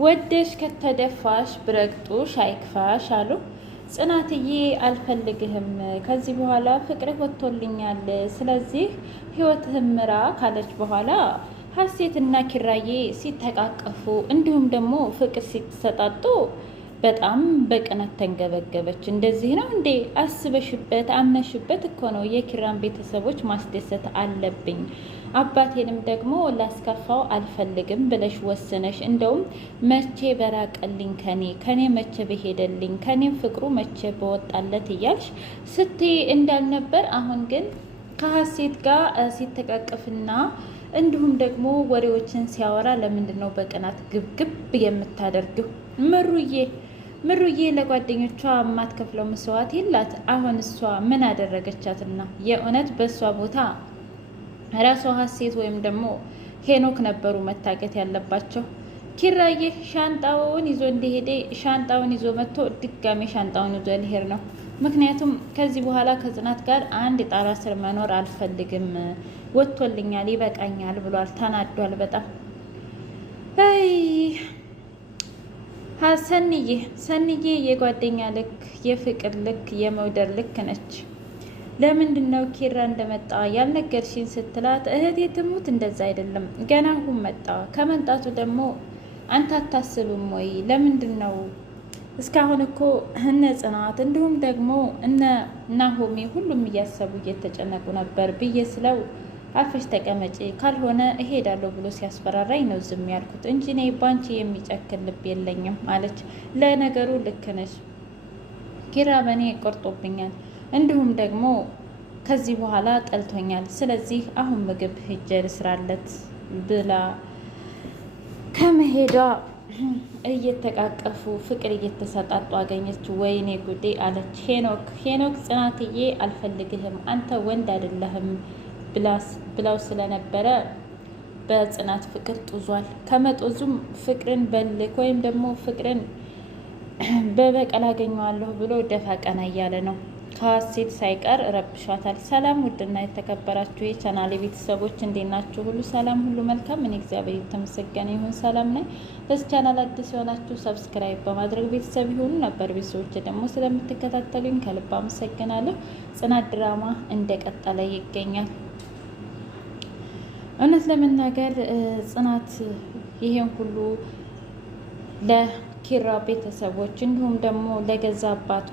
ወደሽ ከተደፋሽ ብረግጡሽ አይክፋሽ አሉ። ጽናትዬ አልፈልግህም፣ ከዚህ በኋላ ፍቅርህ ወጥቶልኛል፣ ስለዚህ ህይወትህን ምራ ካለች በኋላ ሀሴትና ኪራዬ ሲተቃቀፉ እንዲሁም ደግሞ ፍቅር ሲሰጣጡ በጣም በቅናት ተንገበገበች። እንደዚህ ነው እንዴ? አስበሽበት አምነሽበት እኮ ነው የኪራን ቤተሰቦች ማስደሰት አለብኝ፣ አባቴንም ደግሞ ላስከፋው አልፈልግም ብለሽ ወስነሽ እንደውም መቼ በራቀልኝ ከኔ መቼ በሄደልኝ ከኔም ፍቅሩ መቼ በወጣለት እያልሽ ስትይ እንዳልነበር አሁን ግን ከሀሴት ጋር ሲተቃቀፍና እንዲሁም ደግሞ ወሬዎችን ሲያወራ ለምንድን ነው በቅናት ግብግብ የምታደርገው? ምሩዬ ለጓደኞቿ የማትከፍለው መስዋዕት የላት። አሁን እሷ ምን አደረገቻትና? የእውነት በእሷ ቦታ ራሷ ሀሴት ወይም ደግሞ ሄኖክ ነበሩ መታገት ያለባቸው። ኪራዬ ሻንጣውን ይዞ እንደሄደ ሻንጣውን ይዞ መጥቶ ድጋሜ ሻንጣውን ይዞ ሊሄድ ነው። ምክንያቱም ከዚህ በኋላ ከጽናት ጋር አንድ ጣራ ስር መኖር አልፈልግም፣ ወጥቶልኛል፣ ይበቃኛል ብሏል። ተናዷል በጣም። ሰንዬ የጓደኛ ልክ፣ የፍቅር ልክ፣ የመውደድ ልክ ነች። ለምንድን ነው ኪራ እንደመጣ ያልነገርሽኝ ስትላት፣ እህቴ ትሙት እንደዛ አይደለም፣ ገና አሁን መጣ። ከመምጣቱ ደግሞ አንተ አታስብም ወይ? ለምንድን ነው እስካሁን እኮ እነ ጽናት እንዲሁም ደግሞ እነ ናሆሜ ሁሉም እያሰቡ እየተጨነቁ ነበር ብዬ ስለው አርፈሽ ተቀመጪ ካልሆነ እሄዳለሁ ብሎ ሲያስፈራራኝ ነው ዝም ያልኩት እንጂ እኔ ባንቺ የሚጨክን ልብ የለኝም አለች። ለነገሩ ልክ ነሽ፣ ኪራ በእኔ ቆርጦብኛል፣ እንዲሁም ደግሞ ከዚህ በኋላ ጠልቶኛል። ስለዚህ አሁን ምግብ ሂጄ ልስራለት ብላ ከመሄዷ እየተቃቀፉ ፍቅር እየተሰጣጡ አገኘች። ወይኔ ጉዴ አለች። ሄኖክ ጽናትዬ አልፈልግህም፣ አንተ ወንድ አይደለህም ብላው ስለነበረ በጽናት ፍቅር ጡዟል። ከመጦዙም ፍቅርን በልክ ወይም ደግሞ ፍቅርን በበቀል አገኘዋለሁ ብሎ ደፋ ቀና እያለ ነው። ከሀሴት ሳይቀር ረብሻታል። ሰላም ውድና የተከበራችሁ የቻናሌ ቤተሰቦች እንዴት ናችሁ? ሁሉ ሰላም፣ ሁሉ መልካም። እኔ እግዚአብሔር የተመሰገነ ይሁን ሰላም ነኝ። ለዚህ ቻናል አዲስ የሆናችሁ ሰብስክራይብ በማድረግ ቤተሰብ ይሁኑ። ነበር ቤተሰቦች ደግሞ ስለምትከታተሉኝ ከልብ አመሰግናለሁ። ጽናት ድራማ እንደቀጠለ ይገኛል። እውነት ለመናገር ጽናት ይሄን ሁሉ ለኪራ ቤተሰቦች እንዲሁም ደግሞ ለገዛ አባቷ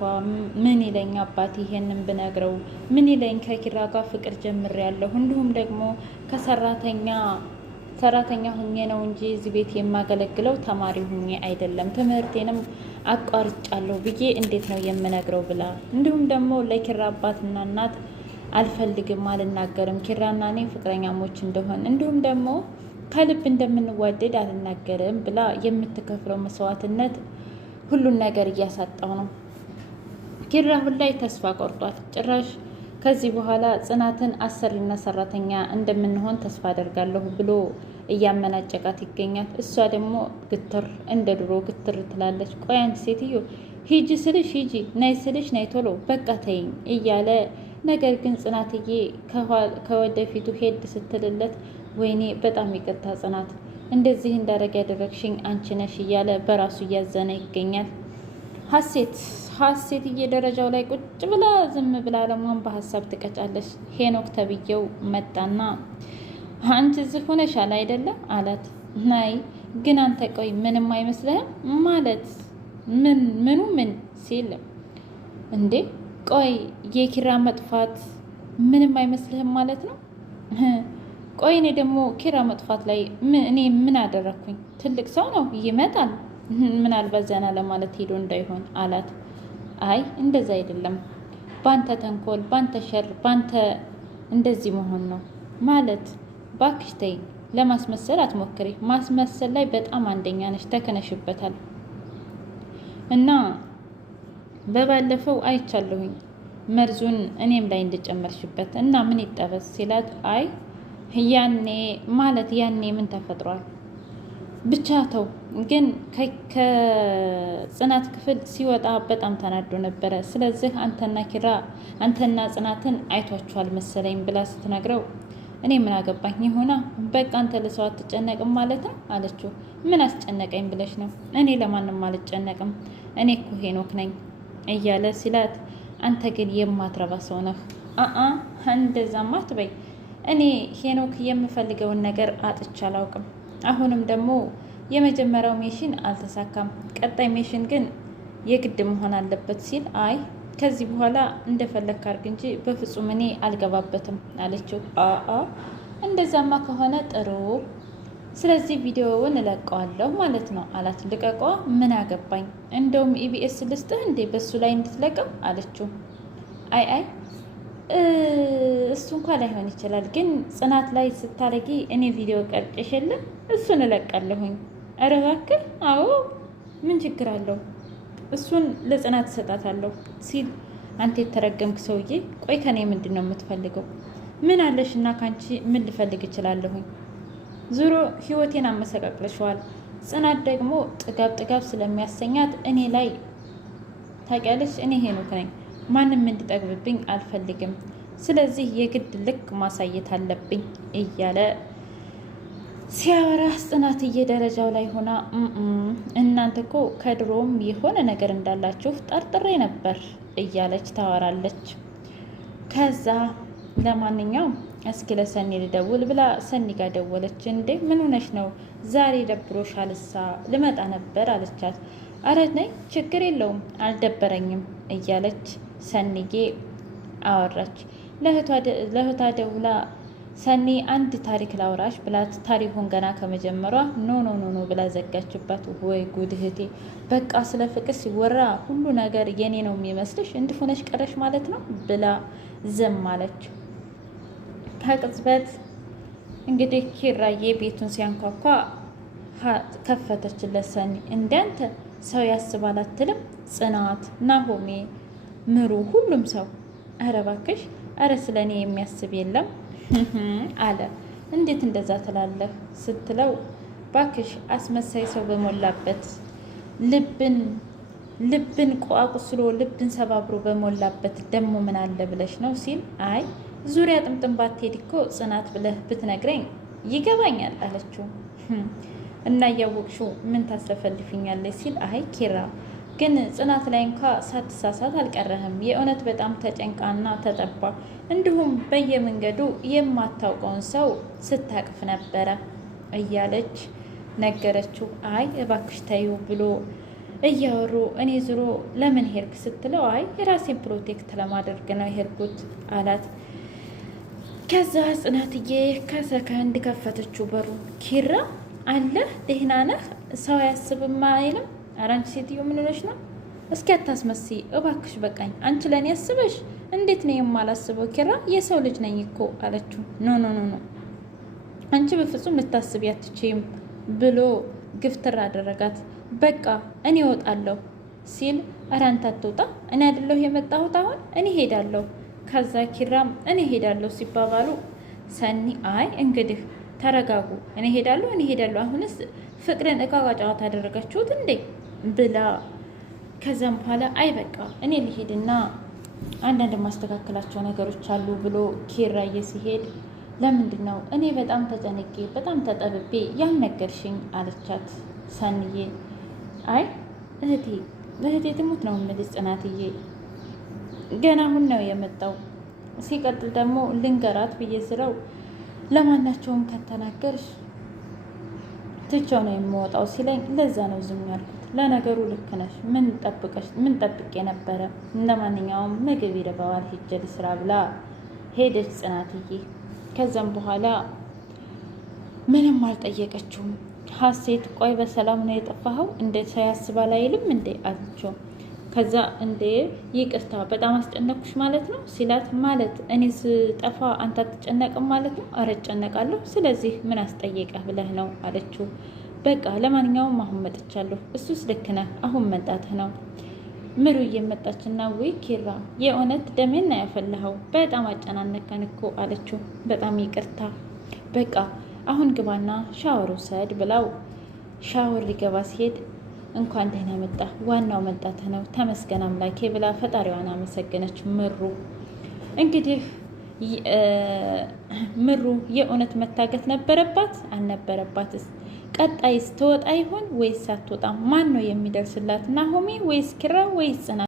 ምን ይለኝ አባት ይሄንን ብነግረው ምን ይለኝ፣ ከኪራ ጋር ፍቅር ጀምሬያለሁ፣ እንዲሁም ደግሞ ከሰራተኛ ሁኜ ነው እንጂ እዚህ ቤት የማገለግለው ተማሪ ሁኜ አይደለም፣ ትምህርቴንም አቋርጫለሁ ብዬ እንዴት ነው የምነግረው ብላ እንዲሁም ደግሞ ለኪራ አባትና እናት አልፈልግም፣ አልናገርም፣ ኪራና እኔ ፍቅረኛሞች እንደሆን እንዲሁም ደግሞ ከልብ እንደምንዋደድ አልናገርም ብላ የምትከፍለው መስዋዕትነት ሁሉን ነገር እያሳጣው ነው። ኪራ አሁን ላይ ተስፋ ቆርጧል። ጭራሽ ከዚህ በኋላ ጽናትን አሰሪና ሰራተኛ እንደምንሆን ተስፋ አደርጋለሁ ብሎ እያመናጨቃት ይገኛል። እሷ ደግሞ ግትር እንደ ድሮ ግትር ትላለች። ቆይ አንቺ ሴትዮ ሂጂ ስልሽ ሂጂ፣ ናይ ስልሽ ናይ ቶሎ፣ በቃ ተይኝ እያለ ነገር ግን ጽናትዬ ከወደፊቱ ሄድ ስትልለት ወይኔ በጣም ይቅርታ ጽናት፣ እንደዚህ እንዳደረግ ያደረግሽኝ አንቺ ነሽ እያለ በራሱ እያዘነ ይገኛል። ሀሴትዬ ደረጃው ላይ ቁጭ ብላ ዝም ብላ ለሟን በሀሳብ ትቀጫለች። ሄኖክ ተብዬው መጣና አንቺ እዚህ ሆነሻል አይደለም አላት። ናይ ግን አንተ ቆይ ምንም አይመስልህም ማለት ምን ሲል እንዴ ቆይ የኪራ መጥፋት ምንም አይመስልህም ማለት ነው? ቆይ እኔ ደግሞ ኪራ መጥፋት ላይ እኔ ምን አደረግኩኝ? ትልቅ ሰው ነው ይመጣል፣ ምናልባት ዘና ለማለት ሄዶ እንዳይሆን አላት። አይ እንደዛ አይደለም፣ ባንተ ተንኮል፣ ባንተ ሸር፣ ባንተ እንደዚህ መሆን ነው ማለት። ባክሽ ተይ፣ ለማስመሰል አትሞክሪ። ማስመሰል ላይ በጣም አንደኛ ነሽ፣ ተከነሽበታል። እና በባለፈው አይቻለሁኝ መርዙን እኔም ላይ እንደጨመርሽበት እና ምን ይጠበስ ሲላት፣ አይ ያኔ ምን ተፈጥሯል ብቻ ተው። ግን ከጽናት ክፍል ሲወጣ በጣም ተናዶ ነበረ። ስለዚህ አንተና ጽናትን አይቷችኋል መሰለኝ ብላ ስትነግረው፣ እኔ ምን አገባኝ ይሁና፣ በቃ አንተ ለሰው አትጨነቅም ማለት ነው አለችው። ምን አስጨነቀኝ ብለሽ ነው? እኔ ለማንም አልጨነቅም፣ እኔ እኮ ሄኖክ ነኝ እያለ ሲላት፣ አንተ ግን የማትረባ ሰው ነህ። እንደዛማ አትበይ፣ እኔ ሄኖክ የምፈልገውን ነገር አጥቼ አላውቅም። አሁንም ደግሞ የመጀመሪያው ሜሽን አልተሳካም፣ ቀጣይ ሜሽን ግን የግድ መሆን አለበት ሲል፣ አይ ከዚህ በኋላ እንደፈለግ ካርግ እንጂ በፍጹም እኔ አልገባበትም አለችው። እንደዛማ ከሆነ ጥሩ፣ ስለዚህ ቪዲዮውን እለቀዋለሁ ማለት ነው አላት። ልቀቋ፣ ምን አገባኝ፣ እንደውም ኢቢኤስ ልስጥህ እንዴ በሱ ላይ እንድትለቀው አለችው። አይ እሱ እንኳ ላይሆን ይችላል፣ ግን ጽናት ላይ ስታረጊ እኔ ቪዲዮ ቀርጬሽ የለም እሱን እለቃለሁኝ። ኧረ እባክህ፣ አዎ ምን ችግር አለው፣ እሱን ለጽናት እሰጣታለሁ ሲል፣ አንተ የተረገምክ ሰውዬ፣ ቆይ ከኔ ምንድን ነው የምትፈልገው? ምን አለሽ እና ካንቺ ምን ልፈልግ እችላለሁኝ? ዙሮ ህይወቴን አመሰቃቅለሸዋል። ጽናት ደግሞ ጥጋብ ስለሚያሰኛት እኔ ላይ ታውቂያለሽ፣ እኔ ሄኖክ ነኝ፣ ማንም እንዲጠግብብኝ አልፈልግም። ስለዚህ የግድ ልክ ማሳየት አለብኝ እያለ ሲያወራ ጽናትዬ ደረጃው ላይ ሆና እናንተ እኮ ከድሮም የሆነ ነገር እንዳላችሁ ጠርጥሬ ነበር እያለች ታወራለች። ከዛ ለማንኛውም እስኪ ለሰኒ ልደውል ብላ ሰኒ ጋር ደወለች። እንዴ ምን ሆነሽ ነው ዛሬ ደብሮሻልሳ? ልመጣ ነበር አለቻት። አረ ነይ ችግር የለውም አልደበረኝም እያለች ሰኒዬ አወራች። ለእህቷ ደውላ ሰኒ አንድ ታሪክ ላውራሽ ብላት ታሪኩን ገና ከመጀመሯ ኖ ብላ ዘጋችባት። ወይ ጉድ እህቴ፣ በቃ ስለ ፍቅር ሲወራ ሁሉ ነገር የኔ ነው የሚመስልሽ? እንዲሆነሽ ቀረሽ ማለት ነው ብላ ዝም አለች። ከቅጽበት እንግዲህ ኪራዬ ቤቱን ሲያንኳኳ ከፈተችለት ሰኒ። እንዳንተ ሰው ያስባል አትልም? ጽናት፣ ናሆሜ፣ ምሩ፣ ሁሉም ሰው። አረ እባክሽ፣ አረ ስለ እኔ የሚያስብ የለም አለ። እንዴት እንደዛ ትላለህ ስትለው፣ ባክሽ አስመሳይ ሰው በሞላበት ልብን ቋቁስሎ ልብን ሰባብሮ በሞላበት ደግሞ ምን አለ ብለሽ ነው ሲል፣ አይ ዙሪያ ጥምጥም ባትሄድ እኮ ጽናት ብለህ ብትነግረኝ ይገባኛል አለችው። እና እያወቅሽው ምን ታስለፈልፊኛለች ሲል፣ አይ ኪራ ግን ጽናት ላይ እንኳ ሳትሳሳት አልቀረህም። የእውነት በጣም ተጨንቃና ተጠባ፣ እንዲሁም በየመንገዱ የማታውቀውን ሰው ስታቅፍ ነበረ እያለች ነገረችው። አይ እባክሽ ተይው ብሎ እያወሩ እኔ ዙሮ ለምን ሄድክ ስትለው፣ አይ የራሴን ፕሮቴክት ለማድረግ ነው የሄድኩት አላት። ከዛ ጽናትዬ ከሰከንድ ከፈተችው በሩ። ኪራ አለህ? ደህና ነህ? ሰው አያስብም አይልም? ኧረ አንቺ ሴትዮ ምን ሆነሽ ነው? እስኪ አታስመስይ እባክሽ፣ በቃኝ። አንቺ ለእኔ ያስበሽ? እንዴት ነው የማላስበው? ኪራ የሰው ልጅ ነኝ እኮ አለችው። ኖ አንቺ በፍጹም ልታስቢ አትችይም ብሎ ግፍትር አደረጋት። በቃ እኔ እወጣለሁ ሲል፣ ኧረ አንተ አትውጣ፣ እኔ አይደለሁ የመጣሁት፣ አሁን እኔ ሄዳለሁ። ከዛ ኪራም እኔ ሄዳለሁ ሲባባሉ፣ ሰኒ አይ እንግዲህ ተረጋጉ፣ እኔ ሄዳለሁ፣ አሁንስ ፍቅርን እቃ ጨዋታ አደረጋችሁት እንዴ ብላ፣ ከዛም በኋላ አይ በቃ እኔ ልሄድና አንዳንድ ማስተካከላቸው ነገሮች አሉ ብሎ ኪራዬ ሲሄድ፣ ለምንድን ነው እኔ በጣም ተጨንቄ በጣም ተጠብቤ ያልነገርሽኝ አለቻት ሰንዬ። አይ እህቴ ትሙት ነው የምልሽ ጽናትዬ፣ ገና አሁን ነው የመጣው። ሲቀጥል ደግሞ ልንገራት ብዬ ስለው ለማናቸውም ከተናገርሽ ትቼው ነው የምወጣው ሲለኝ፣ ለዛ ነው ዝም ያልኩት። ለነገሩ ልክ ነሽ፣ ምን ጠብቄ ነበረ። እንደማንኛውም ምግብ ይረባዋል ሂጅ ልስራ ብላ ሄደች ጽናትዬ። ከዛም በኋላ ምንም አልጠየቀችውም። ሀሴት ቆይ በሰላም ነው የጠፋኸው? እንዴት ሰው ያስባል አይልም እንዴ አለችው። ከዛ እንዴ ይቅርታ በጣም አስጨነቅኩሽ ማለት ነው ሲላት፣ ማለት እኔ ስጠፋ አንተ አትጨነቅም ማለት ነው? አረ እጨነቃለሁ። ስለዚህ ምን አስጠየቀህ ብለህ ነው አለችው። በቃ ለማንኛውም አሁን መጥቻለሁ። እሱስ ልክ ነህ፣ አሁን መጣትህ ነው። ምሩ እየመጣችና፣ ወይ ኪራ የእውነት ደሜን ነው ያፈላኸው፣ በጣም አጨናነከን እኮ አለችው። በጣም ይቅርታ፣ በቃ አሁን ግባና ሻወር ውሰድ ብላው ሻወር ሊገባ ሲሄድ፣ እንኳን ደህና መጣ፣ ዋናው መጣትህ ነው፣ ተመስገን አምላኬ ብላ ፈጣሪዋን አመሰገነች። ምሩ እንግዲህ ምሩ የእውነት መታገት ነበረባት አልነበረባትስ? ቀጣይስ ትወጣ ይሆን ወይስ አትወጣም? ማን ነው የሚደርስላት? ናሆሚ ወይስ ኪራ ወይስ ጽናት?